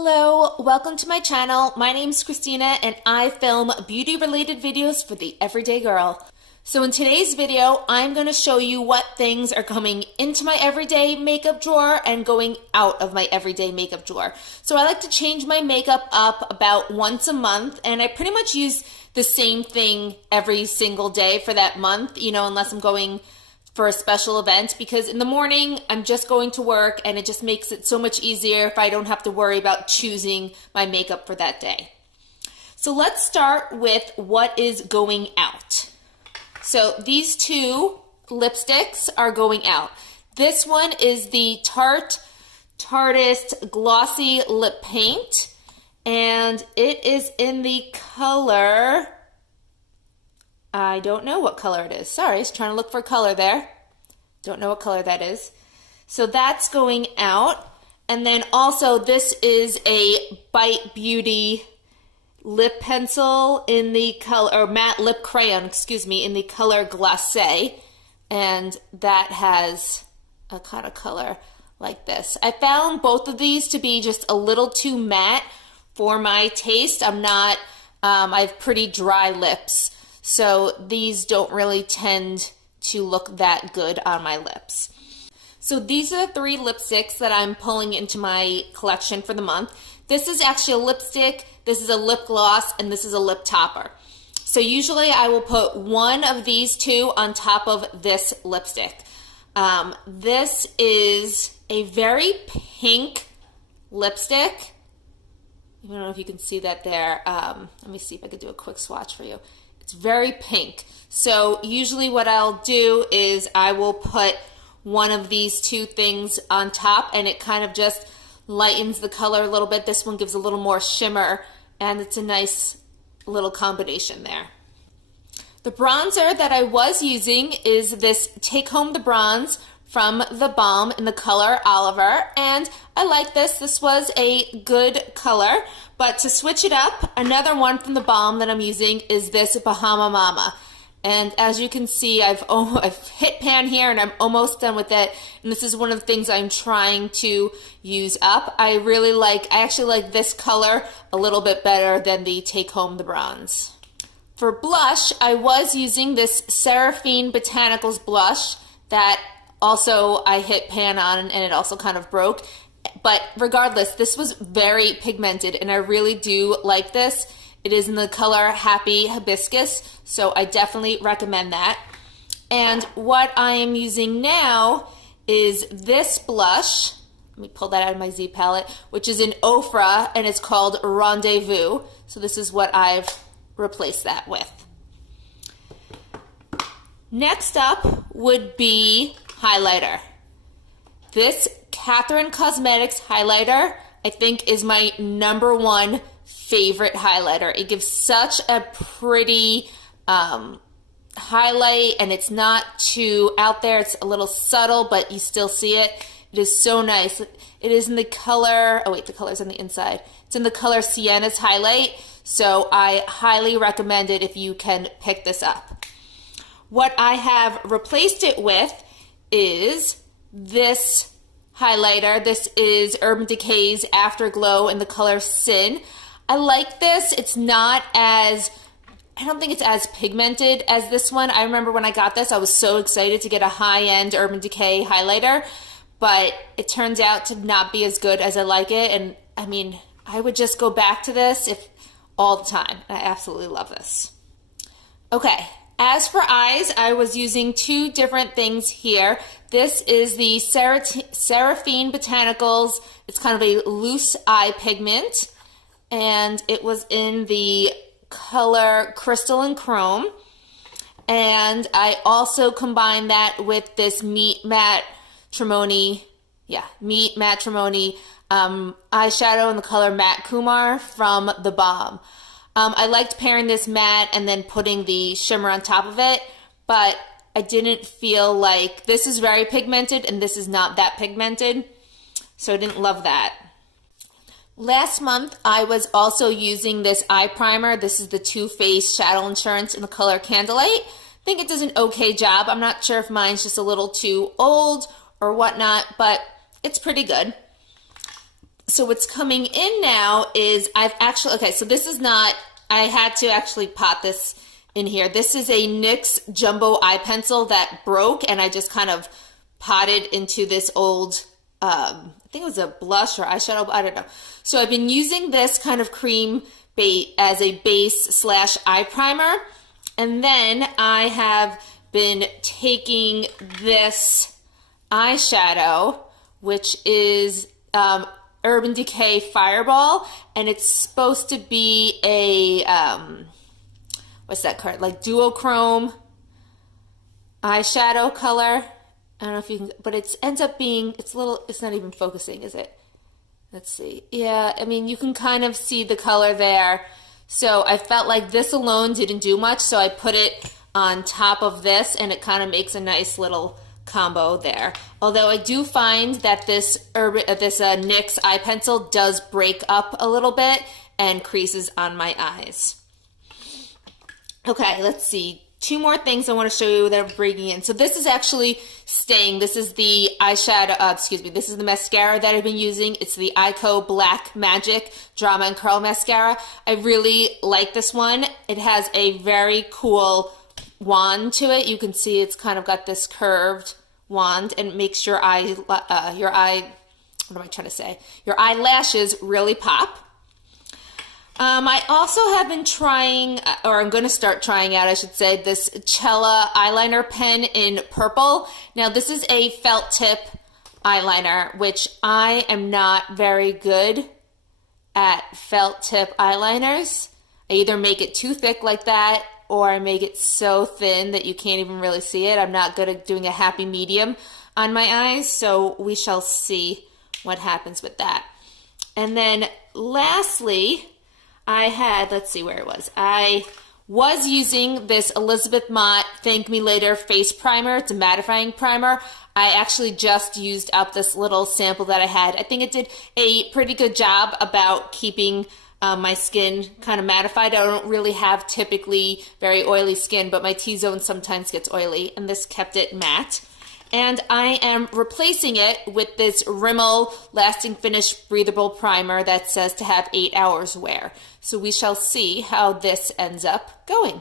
Hello, welcome to my channel. My name's Christina and I film beauty related videos for the everyday girl. So in today's video, I'm going to show you what things are coming into my everyday makeup drawer and going out of my everyday makeup drawer. So I like to change my makeup up about once a month, and I pretty much use the same thing every single day for that month, unless I'm going for a special event, because in the morning I'm just going to work and it just makes it so much easier if I don't have to worry about choosing my makeup for that day. So let's start with what is going out. So these two lipsticks are going out. This one is the Tartest Glossy Lip Paint, and it is in the color, I don't know what color it is. Sorry, I was trying to look for color there. Don't know what color that is. So that's going out. And then also this is a Bite Beauty lip pencil in the color, or matte lip crayon, excuse me, in the color Glace. And that has a kind of color like this. I found both of these to be just a little too matte for my taste. I have pretty dry lips, so these don't really tend to look that good on my lips. So these are the three lipsticks that I'm pulling into my collection for the month. This is actually a lipstick, this is a lip gloss, and this is a lip topper. So usually I will put one of these two on top of this lipstick. This is a very pink lipstick. I don't know if you can see that there. Let me see if I could do a quick swatch for you. It's very pink. So usually what I'll do is I will put one of these two things on top, and it kind of just lightens the color a little bit. This one gives a little more shimmer, and it's a nice little combination there. The bronzer that I was using is this Take Home the Bronze from the Balm in the color Oliver, and I like this. This was a good color, but to switch it up, another one from the Balm that I'm using is this Bahama Mama. And as you can see, I've hit pan here and I'm almost done with it, and this is one of the things I'm trying to use up. I actually like this color a little bit better than the Take Home the Bronze. For blush, I was using this Seraphine Botanicals blush that also I hit pan on, and it also kind of broke. But regardless, this was very pigmented and I really do like this. It is in the color Happy Hibiscus, so I definitely recommend that. And what I am using now is this blush. Let me pull that out of my Z palette, which is in Ofra, and it's called Rendezvous. So this is what I've replaced that with. Next up would be highlighter. This Katherine Cosmetics highlighter, I think, is my #1 favorite highlighter. It gives such a pretty highlight, and it's not too out there. It's a little subtle, but you still see it. It is so nice. It is in the color, oh wait, the color's on the inside. It's in the color Sienna's highlight, so I highly recommend it if you can pick this up. What I have replaced it with is this highlighter. This is Urban Decay's Afterglow in the color Sin. I like this. It's not as, I don't think it's as pigmented as this one. I remember when I got this, I was so excited to get a high-end Urban Decay highlighter, but it turns out to not be as good as I like it. And I mean, I would just go back to this all the time. I absolutely love this. Okay. As for eyes, I was using two different things here. This is the Seraphine Botanicals. It's kind of a loose eye pigment, and it was in the color Crystal and Chrome. And I also combined that with this Meet Matte Matrimony eyeshadow in the color Matte Kumar from the Balm. I liked pairing this matte and then putting the shimmer on top of it, but I didn't feel like, this is very pigmented and this is not that pigmented, so I didn't love that. Last month, I was also using this eye primer. This is the Too Faced Shadow Insurance in the color Candlelight. I think it does an okay job. I'm not sure if mine's just a little too old or whatnot, but it's pretty good. So what's coming in now is I've actually, okay, so this is not, I had to actually pot this in here. This is a NYX Jumbo Eye Pencil that broke, and I just kind of potted into this old, I think it was a blush or eyeshadow, I don't know. So I've been using this kind of cream bait as a base slash eye primer. And then I have been taking this eyeshadow, which is Urban Decay Fireball, and it's supposed to be a, what's that card? Like duochrome eyeshadow color. I don't know if you can, but it ends up being, it's not even focusing, is it? Let's see. Yeah, I mean, you can kind of see the color there. So I felt like this alone didn't do much, so I put it on top of this, and it kind of makes a nice little combo there. Although I do find that this NYX eye pencil does break up a little bit and creases on my eyes. Okay, let's see. 2 more things I want to show you that I'm bringing in. So this is actually staying. This is the eyeshadow, this is the mascara that I've been using. It's the Ico Black Magic Drama and Curl Mascara. I really like this one. It has a very cool wand to it. You can see it's kind of got this curved wand, and it makes your eyelashes really pop. I also have been trying, or I'm going to start trying out, I should say, this Cella eyeliner pen in purple. Now, this is a felt tip eyeliner, which I am not very good at felt tip eyeliners. I either make it too thick like that, or I make it so thin that you can't even really see it. I'm not good at doing a happy medium on my eyes, so we shall see what happens with that. And then lastly, I had, let's see where it was. I was using this Elizabeth Mott Thank Me Later face primer. It's a mattifying primer. I actually just used up this little sample that I had. I think it did a pretty good job about keeping my skin kind of mattified. I don't really have typically very oily skin, but my T-zone sometimes gets oily, and this kept it matte. And I am replacing it with this Rimmel Lasting Finish Breathable Primer that says to have 8 hours wear. So we shall see how this ends up going.